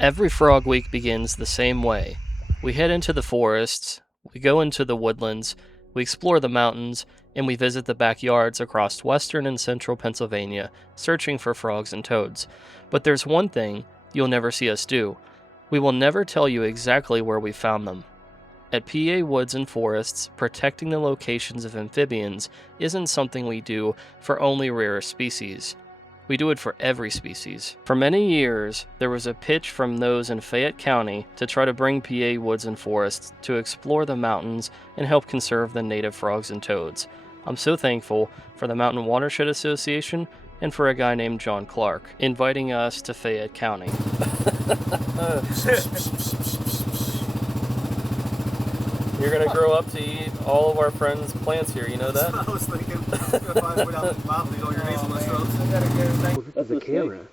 Every frog week begins the same way. We head into the forests, we go into the woodlands, we explore the mountains, and we visit the backyards across western and central Pennsylvania, searching for frogs and toads. But there's one thing you'll never see us do. We will never tell you exactly where we found them. At PA Woods and Forests, protecting the locations of amphibians isn't something we do for only rare species. We do it for every species. For many years, there was a pitch from those in Fayette County to try to bring PA Woods and Forests to explore the mountains and help conserve the native frogs and toads. I'm so thankful for the Mountain Watershed Association and for a guy named John Clark inviting us to Fayette County. You're gonna grow up to eat all of our friends' plants here, you know that? I was thinking, if I without mildly on your hazelnut shrubs. That's a camera.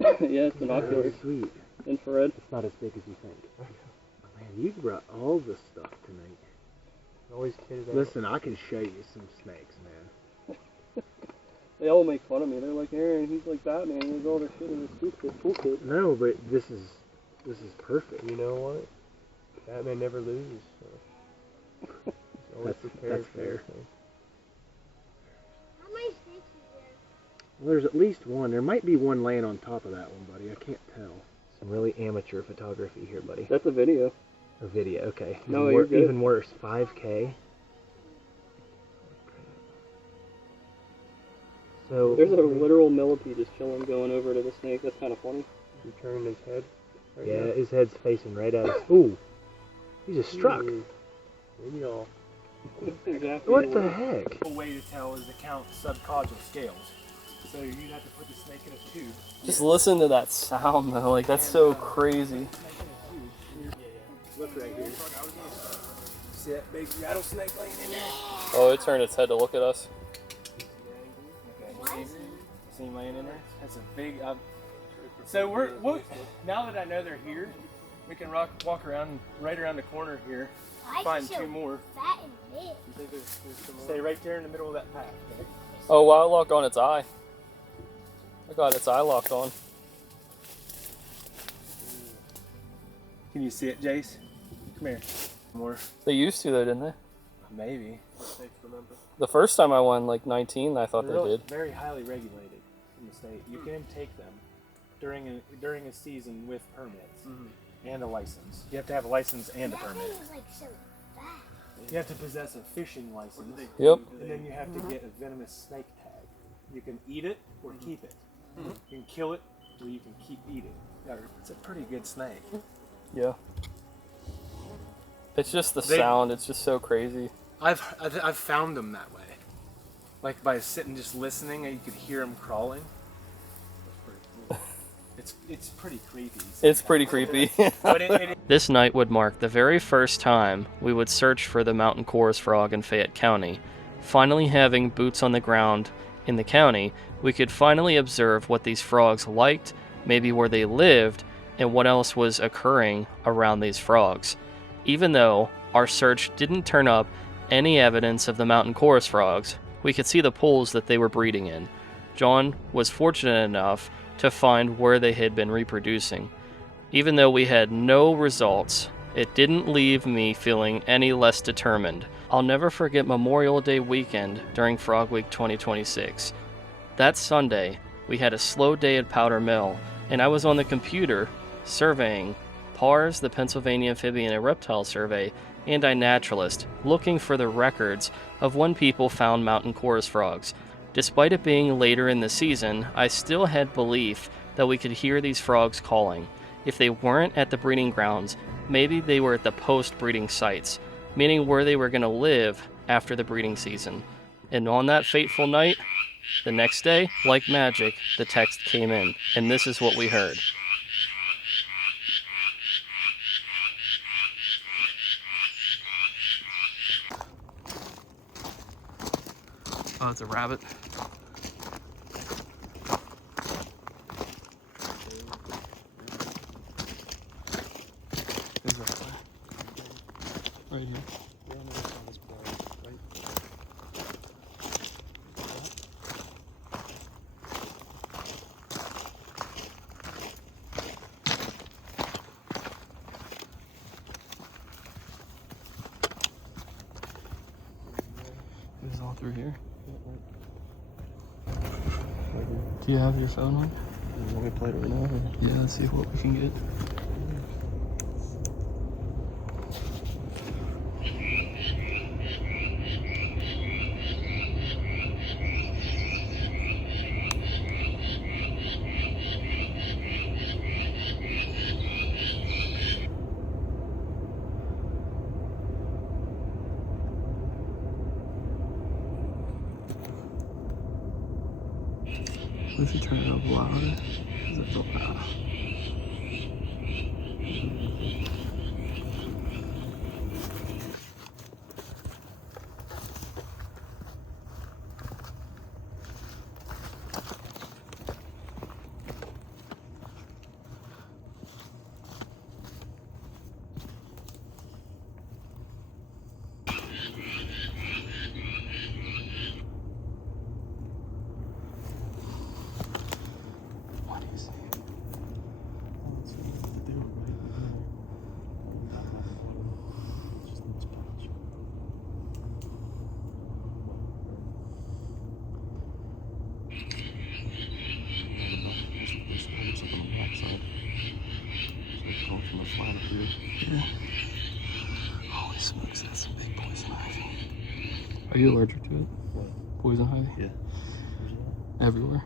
Yeah, it's binoculars. Sweet. Infrared. It's not as big as you think. Man, you brought all the stuff tonight. Always kidded. Listen, I can show you some snakes, man. They all make fun of me. They're like, Aaron, he's like Batman. He has all their shit in his toolkit. No, but this is perfect. You know what? Batman never loses. So. That's fair. How many snakes is there? Well, there's at least one. There might be one laying on top of that one, buddy. I can't tell. Some really amateur photography here, buddy. That's a video. A video, okay. No, you're good. Even worse, 5K. So There's a literal millipede just chilling, going over to the snake. That's kind of funny. He turned his head. Right yeah, now. his head's facing right at us. Ooh, he just struck. Maybe all. Exactly. What the heck? A way to tell is to count subcaudal scales. So you'd have to put the snake in a tube. Just listen to that sound, though. Like, that's so crazy. Look right here. See that big rattlesnake laying in there? Oh, it turned its head to look at us. Okay. See him laying in there? That's a big. So we're now that I know they're here, we can walk around right around the corner here. Find two more. Fat and big. You think there's some more? Stay right there in the middle of that path. Okay? Oh, wow, I locked on its eye. I got its eye locked on. Can you see it, Jace? Come here. More. They used to, though, didn't they? Maybe. The first time I won, like, 19, I thought they did. Very highly regulated in the state. You can take them during a season with permits and a license. You have to have a license and a That permit. thing is like so fat. You have to possess a fishing license. Yep. And then you have to get a venomous snake tag. You can eat it or keep it. You can kill it or you can keep eating. It's a pretty good snake. Yeah. It's just the sound. It's just so crazy. I've found them that way. Like by sitting just listening, and you could hear them crawling. That's pretty cool. It's pretty creepy. It's pretty creepy. But This night would mark the very first time we would search for the mountain chorus frog in Fayette County. Finally having boots on the ground in the county, we could finally observe what these frogs liked, maybe where they lived, and what else was occurring around these frogs. Even though our search didn't turn up any evidence of the mountain chorus frogs, we could see the pools that they were breeding in. John was fortunate enough to find where they had been reproducing. Even though we had no results, it didn't leave me feeling any less determined. I'll never forget Memorial Day weekend during Frog Week 2026. That Sunday, we had a slow day at Powder Mill, and I was on the computer surveying PARS, the Pennsylvania Amphibian and Reptile Survey, and iNaturalist, looking for the records of when people found mountain chorus frogs. Despite it being later in the season, I still had belief that we could hear these frogs calling. If they weren't at the breeding grounds, maybe they were at the post-breeding sites, meaning where they were going to live after the breeding season. And on that fateful night, the next day, like magic, the text came in, and this is what we heard. Oh, it's a rabbit. Right here. through here. Do you have your phone on? You want me to play it right now? Or? Yeah, let's see what we can get. What if you turn it up louder? Is it loud? What do you see? Yeah. Holy smokes, that's some big poison ivy. Are you allergic to it? What? Poison ivy? Yeah. Everywhere.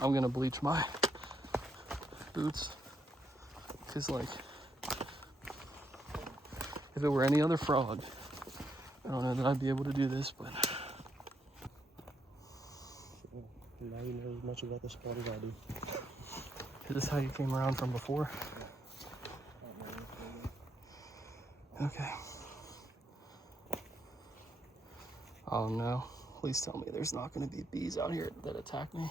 I'm gonna bleach my boots, cause like, if it were any other frog, I don't know that I'd be able to do this, but. Now you know as much about the spot as I do. Is this how you came around from before? Okay. Oh no, please tell me there's not gonna be bees out here that attack me.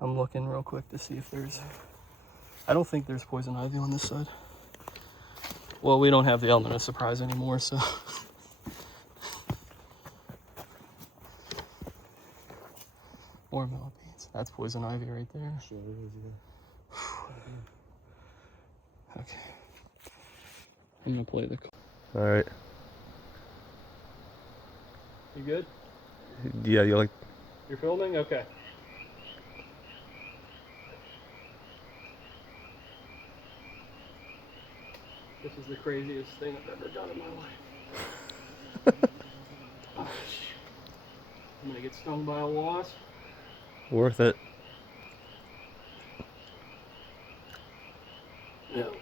I'm looking real quick to see if there's, I don't think there's poison ivy on this side. Well, we don't have the element of surprise anymore, so. More millipedes. That's poison ivy right there. Sure is, yeah. Okay. I'm gonna play the. All right. You good? Yeah, you like? You're filming? Okay. This is the craziest thing I've ever done in my life. Oh, I'm gonna get stung by a wasp. Worth it. No way.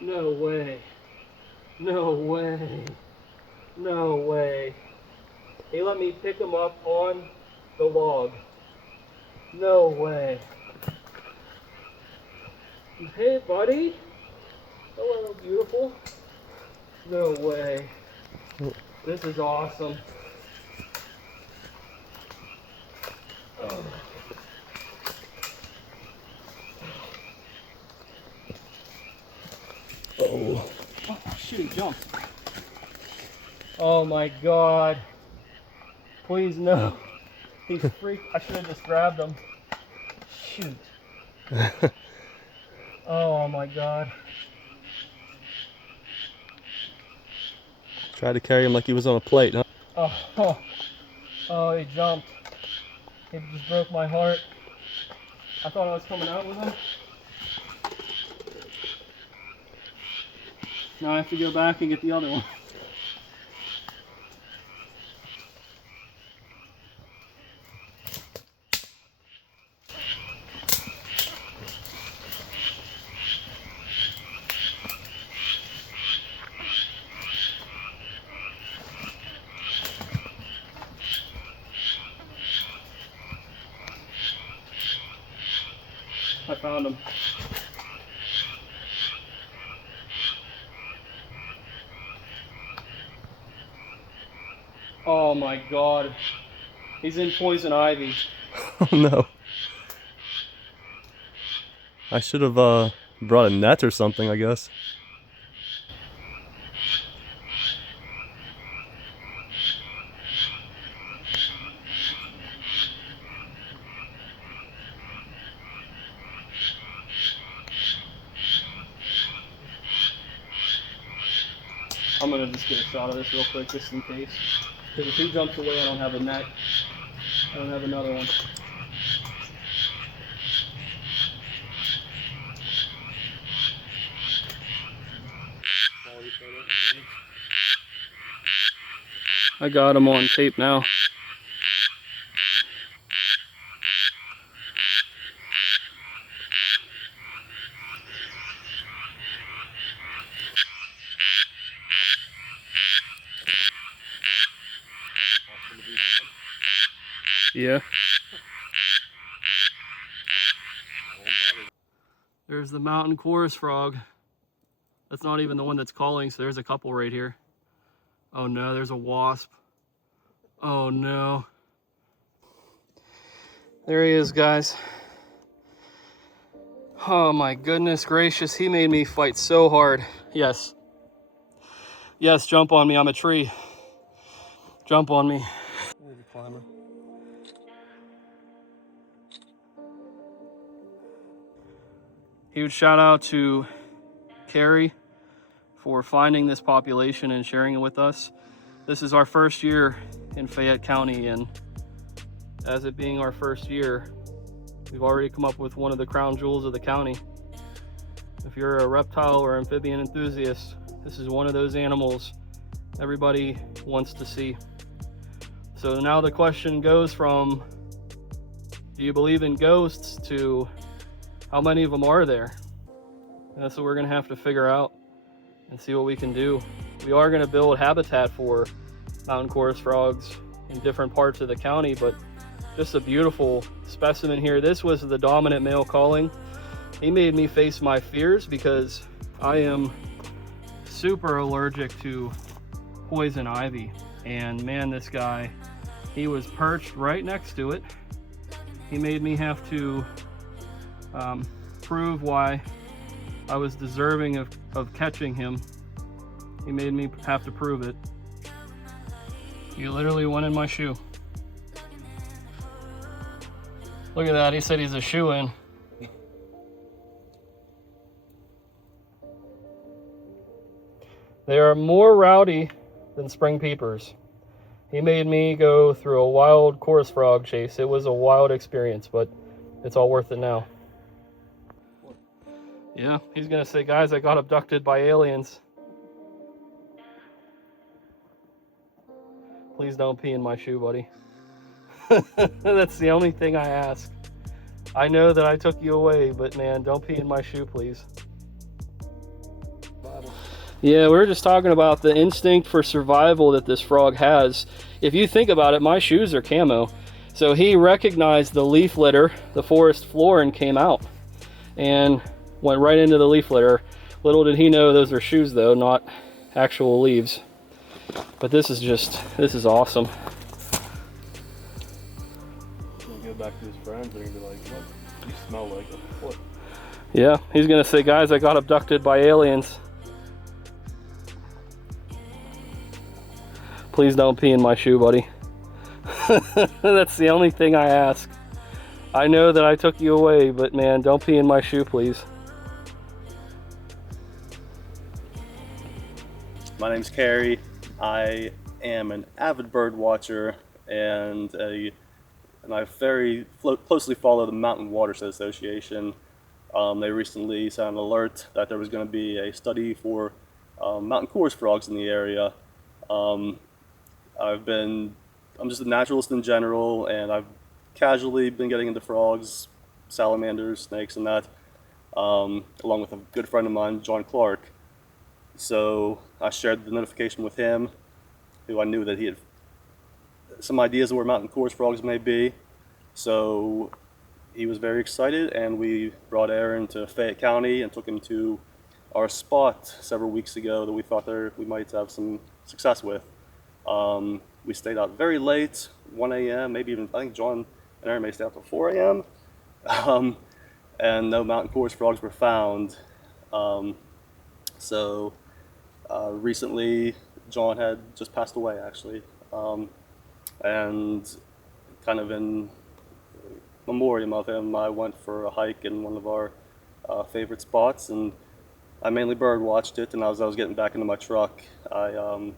No way. No way. No way. He let me pick him up on the log. No way. Hey, buddy. Hello, beautiful. No way. This is awesome. Oh. Oh, shoot, he jumped. Oh my god. Please no. He's freaked. I should have just grabbed him. Shoot. Oh my god. Tried to carry him like he was on a plate, huh? Oh, he jumped. It just broke my heart. I thought I was coming out with him. Now I have to go back and get the other one. found him. Oh my god. He's in poison ivy. Oh no. I should have brought a net or something, I guess. I'm gonna just get a shot of this real quick just in case. Because if he jumps away, I don't have a net. I don't have another one. I got him on tape now. Yeah. There's the mountain chorus frog. That's not even the one that's calling, so there's a couple right here. Oh no, there's a wasp. Oh no. There he is, guys. Oh my goodness gracious, he made me fight so hard. Yes. Yes, jump on me, I'm a tree. Jump on me. There's a climber. Huge shout out to Carrie for finding this population and sharing it with us. This is our first year in Fayette County, and as it being our first year, we've already come up with one of the crown jewels of the county. If you're a reptile or amphibian enthusiast, this is one of those animals everybody wants to see. So now the question goes from, do you believe in ghosts, to how many of them are there? And that's what we're gonna have to figure out and see what we can do. We are gonna build habitat for mountain chorus frogs in different parts of the county, but just a beautiful specimen here. This was the dominant male calling. He made me face my fears because I am super allergic to poison ivy. And man, this guy, he was perched right next to it. He made me have to prove why I was deserving of catching him. He made me have to prove it. He literally went in my shoe. Look at that, he said he's a shoe-in. They are more rowdy than spring peepers. He made me go through a wild chorus frog chase. It was a wild experience, but it's all worth it now. Yeah, he's gonna say, guys, I got abducted by aliens. Please don't pee in my shoe, buddy. That's the only thing I ask. I know that I took you away, but man, don't pee in my shoe, please. Yeah, we were just talking about the instinct for survival that this frog has. If you think about it, my shoes are camo. So he recognized the leaf litter, the forest floor, and came out and went right into the leaf litter. Little did he know those are shoes though, not actual leaves. But this is awesome. He'll go back to his friends and he'll be like, what? You smell like a foot. Yeah, he's gonna say, guys, I got abducted by aliens. Please don't pee in my shoe, buddy. That's the only thing I ask. I know that I took you away, but man, don't pee in my shoe, please. My name's Carrie. I am an avid bird watcher and I very closely follow the Mountain Watershed Association. They recently sent an alert that there was going to be a study for mountain chorus frogs in the area. I'm just a naturalist in general, and I've casually been getting into frogs, salamanders, snakes, and that, along with a good friend of mine, John Clark. So I shared the notification with him, who I knew that he had some ideas of where mountain chorus frogs may be. So he was very excited, and we brought Aaron to Fayette County and took him to our spot several weeks ago that we thought we might have some success with. We stayed out very late, 1 a.m., maybe even, I think John and Aaron may stay out till 4 a.m., and no mountain chorus frogs were found. So recently, John had just passed away, actually, and kind of in memoriam of him, I went for a hike in one of our favorite spots, and I mainly bird watched it. And as I was getting back into my truck, I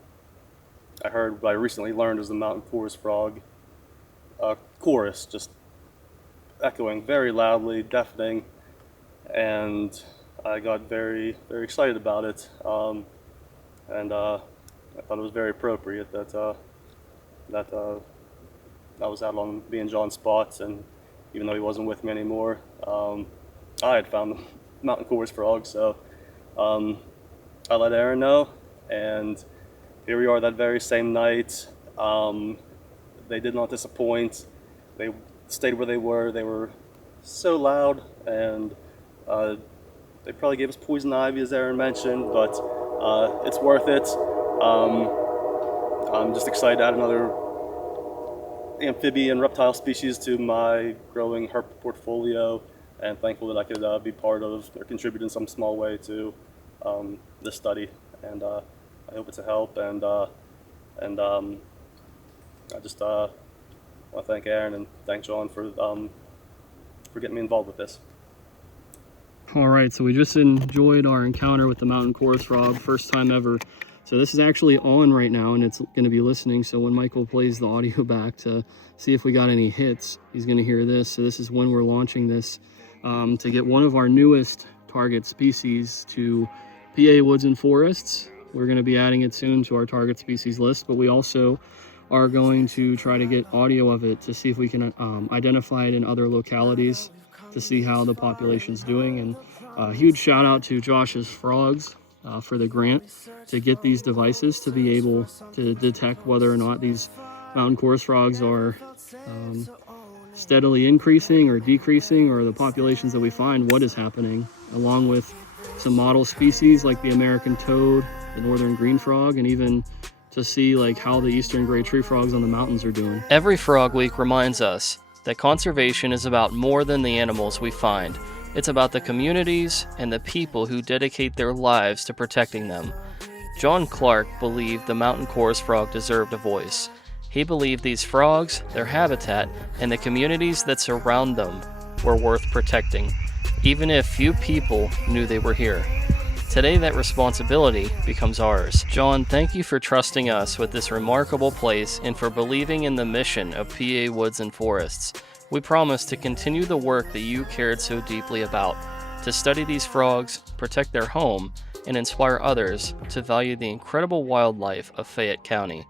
heard what I recently learned is the mountain chorus frog chorus, just echoing very loudly, deafening, and I got very, very excited about it. And I thought it was very appropriate that I was out on me and John's spots, and even though he wasn't with me anymore, I had found the mountain chorus frog, so I let Aaron know, and here we are that very same night. They did not disappoint. They stayed where they were. They were so loud, and they probably gave us poison ivy, as Aaron mentioned, but it's worth it. I'm just excited to add another amphibian reptile species to my growing herp portfolio, and thankful that I could be part of or contribute in some small way to this study. And I hope it's a help. And I just want to thank Aaron and thank John for getting me involved with this. All right, so we just enjoyed our encounter with the mountain chorus frog, first time ever. So this is actually on right now, and it's going to be listening. So when Michael plays the audio back to see if we got any hits, he's going to hear this. So this is when we're launching this to get one of our newest target species to PA Woods and Forests. We're going to be adding it soon to our target species list, but we also are going to try to get audio of it to see if we can identify it in other localities to see how the population's doing. And a huge shout out to Josh's Frogs for the grant to get these devices to be able to detect whether or not these mountain chorus frogs are steadily increasing or decreasing, or the populations that we find, what is happening, along with some model species like the American toad, the northern green frog, and even to see like how the eastern gray tree frogs on the mountains are doing. Every Frog Week reminds us that conservation is about more than the animals we find. It's about the communities and the people who dedicate their lives to protecting them. John Clark believed the mountain chorus frog deserved a voice. He believed these frogs, their habitat, and the communities that surround them were worth protecting, even if few people knew they were here. Today, that responsibility becomes ours. John, thank you for trusting us with this remarkable place and for believing in the mission of PA Woods and Forests. We promise to continue the work that you cared so deeply about, to study these frogs, protect their home, and inspire others to value the incredible wildlife of Fayette County.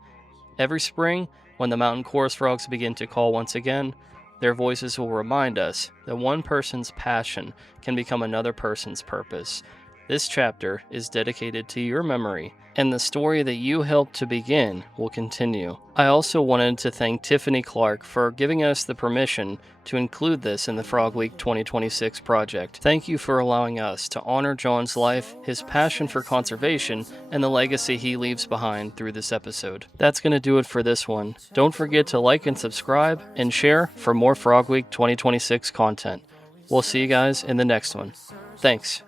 Every spring, when the mountain chorus frogs begin to call once again, their voices will remind us that one person's passion can become another person's purpose. This chapter is dedicated to your memory, and the story that you helped to begin will continue. I also wanted to thank Tiffany Clark for giving us the permission to include this in the Frog Week 2026 project. Thank you for allowing us to honor John's life, his passion for conservation, and the legacy he leaves behind through this episode. That's going to do it for this one. Don't forget to like and subscribe and share for more Frog Week 2026 content. We'll see you guys in the next one. Thanks.